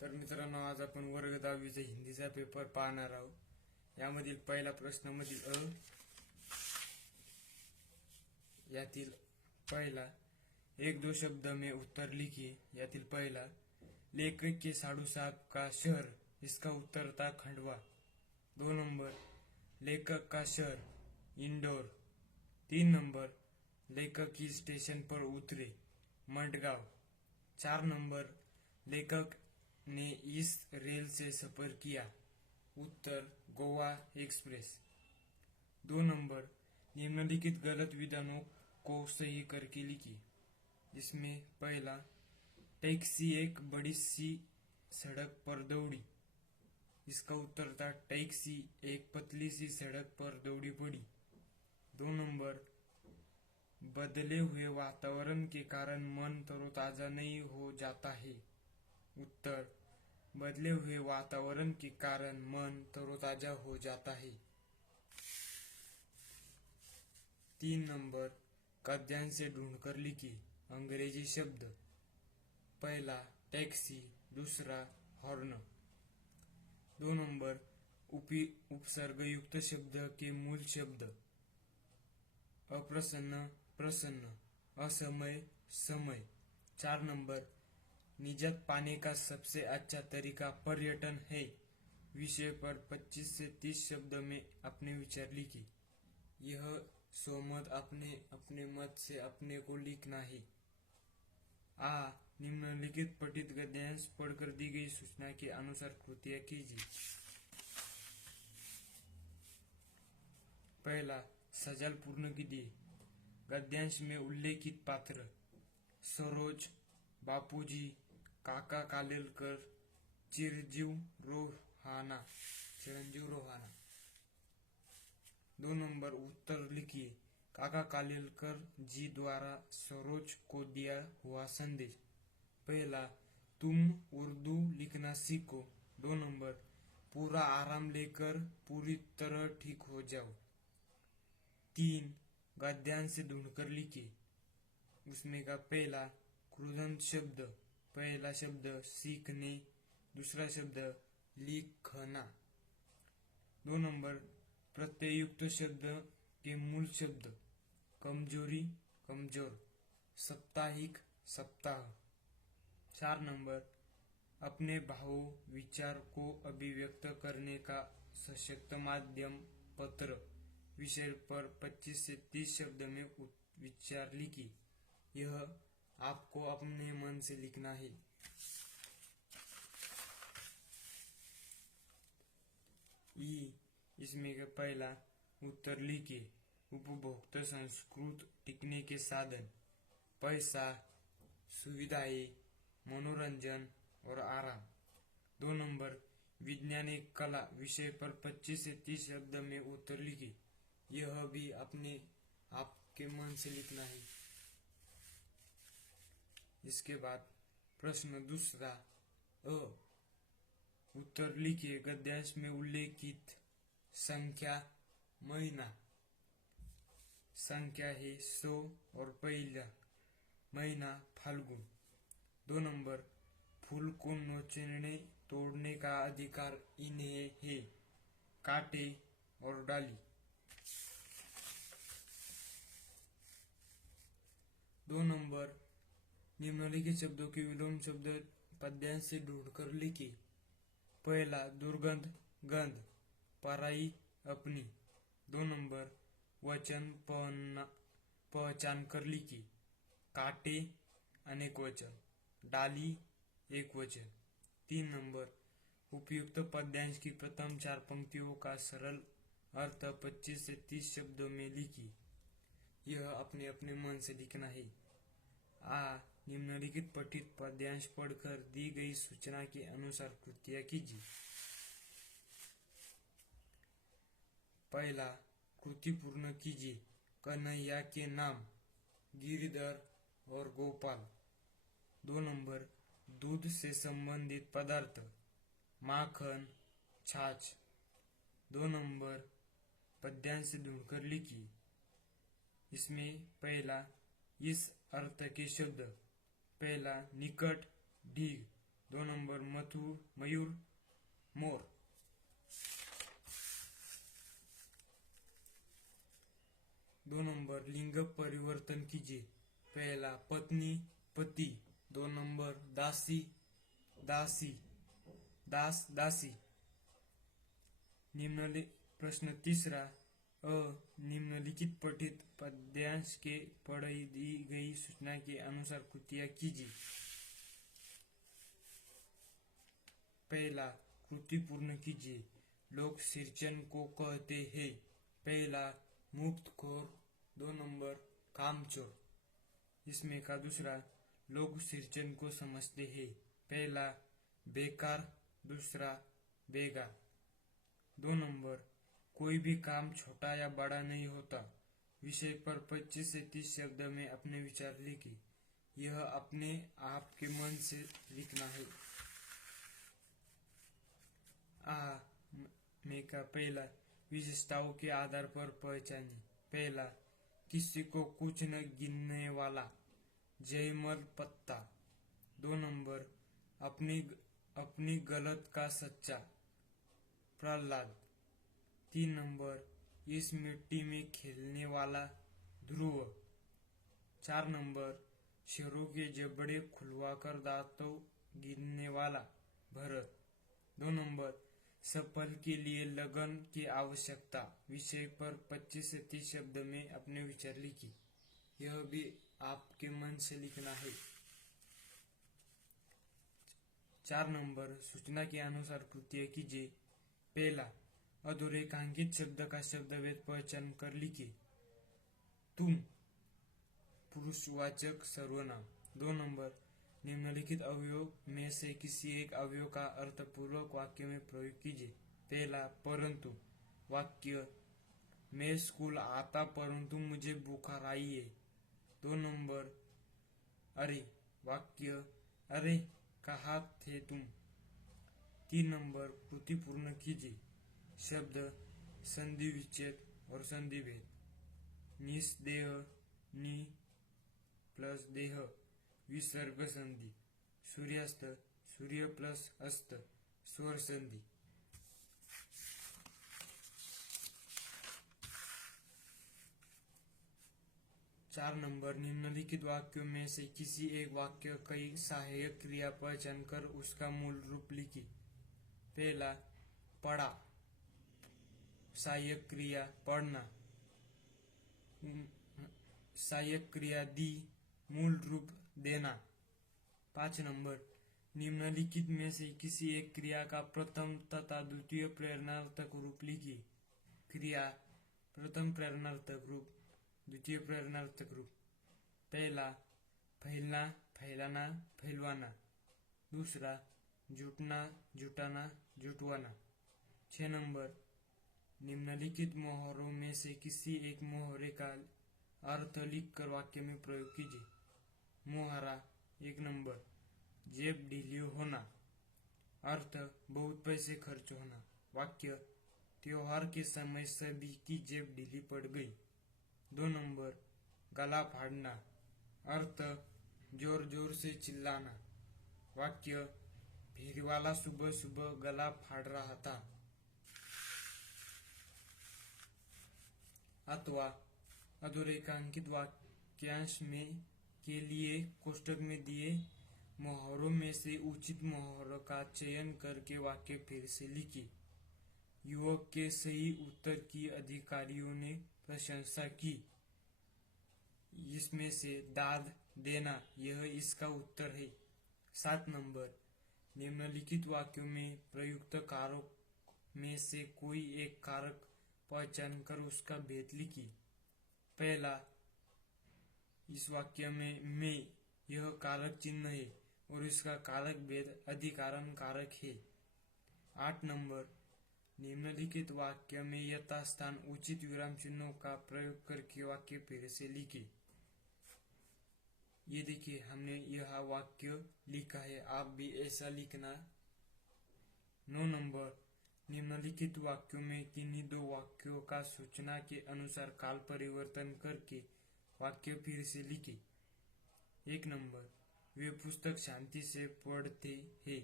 तर मित्रांनो, आज आपण वर्ग 10वीचा हिंदीचा पेपर पाहणार आहोत. यामधील पहिला प्रश्नामधील अ यातील पहिला एक दो शब्द में उत्तर लिखिए. यातील पहिला लेखक के साधु साहब का शहर, इसका उत्तर था खंडवा. 2 नंबर लेखक का शहर इंदौर. 3 नंबर लेखक किस स्टेशन पर उतरे, मडगांव. 4 नंबर लेखक ने इस रेल से सफर किया, उत्तर गोवा एक्सप्रेस. 2 नंबर निम्नलिखित गलत विधानों को सही करके लिखिए. जिसमें पहला टैक्सी एक बड़ी सी सड़क पर दौड़ी, इसका उत्तर था टैक्सी एक पतली सी सड़क पर दौड़ी पड़ी. 2 नंबर बदले हुए वातावरण के कारण मन तरोताजा नहीं हो जाता है, उत्तर बदले हुए वातावरण के कारण मन तरोताजा हो जाता है. 3 नंबर गद्यांश से ढूंढकर लिखिए अंग्रेजी शब्द. पहला टैक्सी, दूसरा हॉर्न. 2 नंबर उपसर्ग युक्त शब्द के मूल शब्द. अप्रसन्न प्रसन्न, असमय समय. 4 नंबर निजात पाने का सबसे अच्छा तरीका पर्यटन है. विषय पर 25 से 30 शब्द में अपने विचार लिखिए. यह सोमत अपने मत से अपने को लिखना है. आ निम्नलिखित पठित गद्यांश पढ़कर दी गई सूचना के अनुसार कृतियां कीजिए. पहला सजाल पूर्ण कीजिए. गद्यांश में उल्लेखित पात्र सरोज, बापूजी, काका कालेलकर, चिरंजीव रोहाना. 2 नंबर उत्तर लिखिए. काका कालेलकर जी द्वारा सरोज को दिया हुआ संदेश. पहला तुम उर्दू लिखना सीखो. 2 नंबर पूरा आराम लेकर पूरी तरह ठीक हो जाओ. 3 गद्यांश से ढूंढकर लिखिए. उसमें का पहला कृदंत शब्द. पहला शब्द सीखने, दूसरा शब्द लिखना. 2 नंबर प्रत्ययुक्त शब्द के मूल शब्द. कमजोरी कमजोर, साप्ताहिक सप्ताह. 4 नंबर अपने भावों विचार को अभिव्यक्त करने का सशक्त माध्यम पत्र. विषय पर 25 से 30 शब्द में विचार लिखिए. यह आपको अपने मन से लिखना है. इसमें का पहला उत्तर लिखिए. उपभोक्ता संस्कृत टिकने के साधन. पैसा, सुविधाएं, मनोरंजन और आराम. 2 नंबर विज्ञान एक कला. विषय पर 25 से 30 शब्द में उत्तर लिखिए. यह भी अपने आपके मन से लिखना है. इसके बाद प्रश्न दूसरा अ. उत्तर लिखिए. गद्यांश में उल्लेखित संख्या महीना. संख्या है 100 और पहला महीना फाल्गुन. 2 नंबर फूल को नोचने तोड़ने का अधिकार इन्हें है, कांटे और डाली. 2 नंबर निम्नलिखित शब्दों के विलोम शब्द पद्यांश से ढूंढकर लिखिए. पहला दुर्गंध गंध, पराई अपनी. 2 नंबर वचन पहचान कर लिखिए. कांटे अनेक वचन, डाली एक वचन. 3 नंबर उपयुक्त पद्यांश की प्रथम 4 पंक्तियों का सरल अर्थ 25 से 30 शब्दों में लिखिए. यह अपने अपने मन से लिखना है. आ निम्नलिखित पठित पद्यांश पढ़कर दी गई सूचना के अनुसार कृतियां कीजिए. पहला कृति पूर्ण कीजिए. कन्हैया के नाम गिरिधर और गोपाल. 2 नंबर दूध से संबंधित पदार्थ माखन, छाछ. 2 नंबर पद्यांश से ढूंढकर लिखिए. इसमें पहला इस अर्थ के शब्द. पहला निकट ढीग 2 नंबर मयूर मोर। 2 नंबर लिंग परिवर्तन कीजिए। पहला पत्नी पति। 2 नंबर दासी दासी दास दासी। प्रश्न तीसरा निम्नलिखित पठित पद्यांश के पढ़ी दी गई सूचना के अनुसार कृतियां कीजिए। पहला कृति पूर्ण कीजिए। लोग सिरचन को कहते हैं। पहला मुफ्तखोर। 2 नंबर कामचोर। इसमें का दूसरा लोग सिरचन को समझते हैं। पहला बेकार, दूसरा बेगा। 2 नंबर कोई भी काम छोटा या बड़ा नहीं होता। विषय पर 25 से 30 शब्द में अपने विचार लिखिए। यह अपने आप के मन से लिखना है। में का पहला विशेषताओं के आधार पर पहचानिए। पहला किसी को कुछ न गिनने वाला जयमल पत्ता। 2 नंबर अपनी गलत का सच्चा प्रहलाद। 3 नंबर इस मिट्टी में खेलने वाला ध्रुव। 4 नंबर शेरों के जबड़े खुलवाकर दांतों गिनने वाला भरत। 2 नंबर सफल के लिए लगन की आवश्यकता। विषय पर 25 से 30 शब्द में अपने विचार लिखिए। यह भी आपके मन से लिखना है। 4 नंबर सूचना के अनुसार कृतियां कीजिए। पहला अधोरेखांकित शब्द का शब्दभेद पहचान कर लिखिए। तुम पुरुषवाचक सर्वनाम। 2 नंबर निम्नलिखित अवयव में से किसी एक अवयव का अर्थपूर्वक वाक्य में प्रयोग कीजिए। पहला परंतु। वाक्य मैं स्कूल आता परंतु मुझे बुखार आई है। 2 नंबर अरे। वाक्य अरे कहाँ थे तुम। 3 नंबर कृति पूर्ण कीजिए। शब्द संधि विच्छेद और संधि भेद। निस्देह नि प्लस देह विसर्ग संधि। सूर्यास्त सूर्य प्लस अस्त स्वर संधि। चार नंबर निम्नलिखित वाक्यों में से किसी एक वाक्य कई सहायक क्रिया पहचान कर उसका मूल रूप लिखिए। पहला पढ़ा। सहायक क्रिया पढ़ना। सहायक क्रिया दी। मूल रूप देना। 5 नंबर निम्नलिखित में से किसी एक क्रिया का प्रथम तथा द्वितीय प्रेरणार्थक रूप लिखिए। क्रिया प्रथम प्रेरणार्थक रूप, द्वितीय प्रेरणार्थक रूप। पहला फैलना, फैलाना, फैलवाना। दूसरा जुटना, जुटाना, जुटवाना। 6 नंबर निम्नलिखित मोहरों में से किसी एक मोहरे का अर्थ लिखकर वाक्य में प्रयोग कीजिए। मोहरा। 1 नंबर जेब ढीली होना। अर्थ बहुत पैसे खर्च होना। वाक्य त्योहार के समय सभी की जेब ढीली पड़ गई। 2 नंबर गला फाड़ना। अर्थ जोर जोर से चिल्लाना। वाक्य भीड़वाला सुबह सुबह गला फाड़ रहा था। अथवा अधोरेखांकित वाक्यांश में के लिए कोष्टक में दिए मोहरों में से उचित मोहर का चयन करके वाक्य फिर से लिखिए। युवक के सही उत्तर की अधिकारियों ने प्रशंसा की। इसमें से दाद देना यह इसका उत्तर है। 7 नंबर निम्नलिखित वाक्यों में प्रयुक्त कारक में से कोई एक कारक पहचान कर उसका भेद लिखिए। पहला इस वाक्य में मैं यह कारक चिन्ह है और इसका कारक भेद अधिकारण कारक है। 8 नंबर निम्नलिखित वाक्य में यथास्थान उचित विराम चिन्हों का प्रयोग करके वाक्य फिर से लिखिए। ये देखिए हमने यह वाक्य लिखा है, आप भी ऐसा लिखना। 9 नंबर निम्नलिखित वाक्यों में किन्हीं दो वाक्यों का सूचना के अनुसार काल परिवर्तन करके वाक्य फिर से लिखिए। 1 नंबर वे पुस्तक शांति से पढ़ते हैं।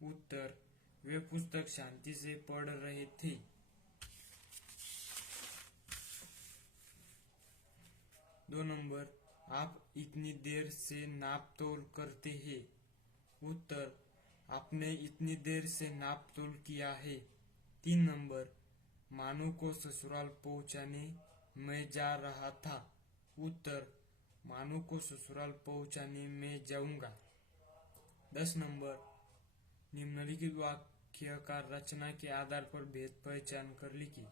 उत्तर, वे पुस्तक शांति से पढ़ रहे थे। 2 नंबर, आप इतनी देर से नाप तोल करते हैं। उत्तर, आपने इतनी देर से नाप तोल किया है। 3 नंबर, मानू को ससुराल पहुंचाने मैं जा रहा था। उत्तर, मानू को ससुराल पहुंचाने मैं जाऊंगा। 10 नंबर, निम्नलिखित वाक्य का रचना के आधार पर भेद पहचान कर लिखिए।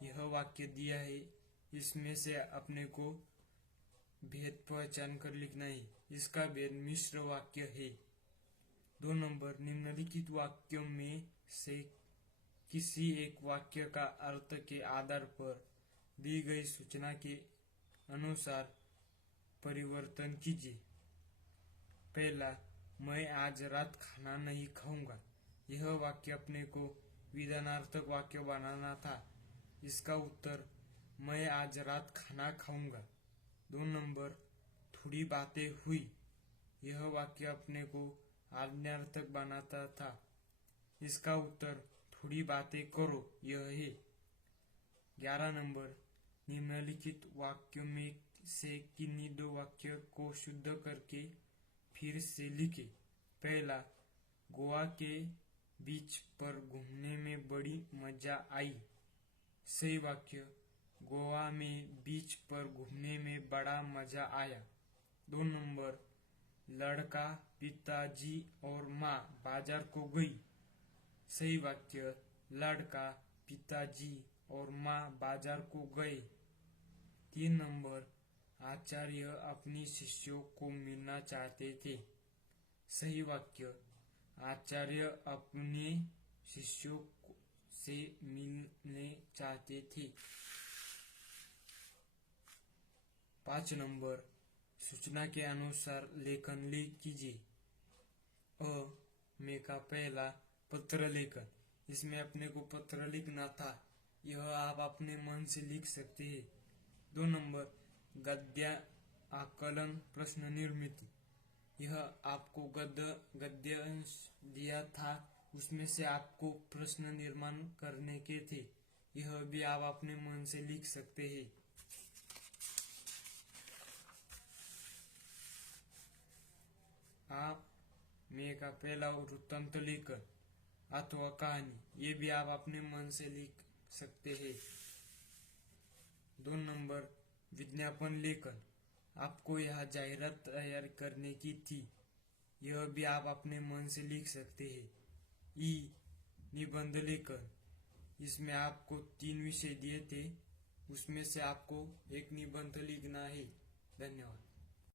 यह वाक्य दिया है, इसमें से अपने को भेद पहचान कर लिखना है। इसका भेद मिश्र वाक्य है। 2 नंबर, निम्नलिखित वाक्यों में से किसी एक वाक्य का अर्थ के आधार पर दी गई सूचना के अनुसार परिवर्तन कीजिए। पहला, मैं आज रात खाना नहीं खाऊंगा। यह वाक्य अपने को विधानार्थक वाक्य बनाना था। इसका उत्तर, मैं आज रात खाना खाऊंगा। 2 नंबर, थोड़ी बातें हुई। यह वाक्य अपने को आज्ञार्थक बनाता था। इसका उत्तर, थोड़ी बातें करो, यह है। 11 नंबर, निम्नलिखित वाक्यों में से किन्हीं 2 वाक्य को शुद्ध करके फिर से लिखे। पहला, गोवा के बीच पर घूमने में बड़ी मजा आई। सही वाक्य, गोवा में बीच पर घूमने में बड़ा मजा आया। 2 नंबर, लड़का, पिताजी और माँ बाजार को गई। सही वाक्य, लड़का, पिताजी और माँ बाजार को गए। 3 नंबर, आचार्य अपनी शिष्यों को मिलना चाहते थे। सही वाक्य, आचार्य अपने शिष्यों से मिलने चाहते थे। 5 नंबर, सूचना के अनुसार लेखन कीजिए। में का पहला, पत्र लेखन। इसमें अपने को पत्र लिखना था। यह आप अपने मन से लिख सकते हैं। 2 नंबर, गद्य आकलन प्रश्न निर्मिति। यह आपको गद्य अंश दिया था, उसमें से आपको प्रश्न निर्माण करने के थे। यह भी आप अपने मन से लिख सकते हैं। में का पहला, वृत्तांत लेखन अथवा कहानी। ये भी आप अपने मन से लिख सकते हैं। 2 नंबर, विज्ञापन लेखन। आपको यह जाहिरात तैयार करने की थी। यह भी आप अपने मन से लिख सकते हैं। निबंध लेखन। इसमें आपको 3 विषय दिए थे, उसमें से आपको एक निबंध लिखना है। धन्यवाद।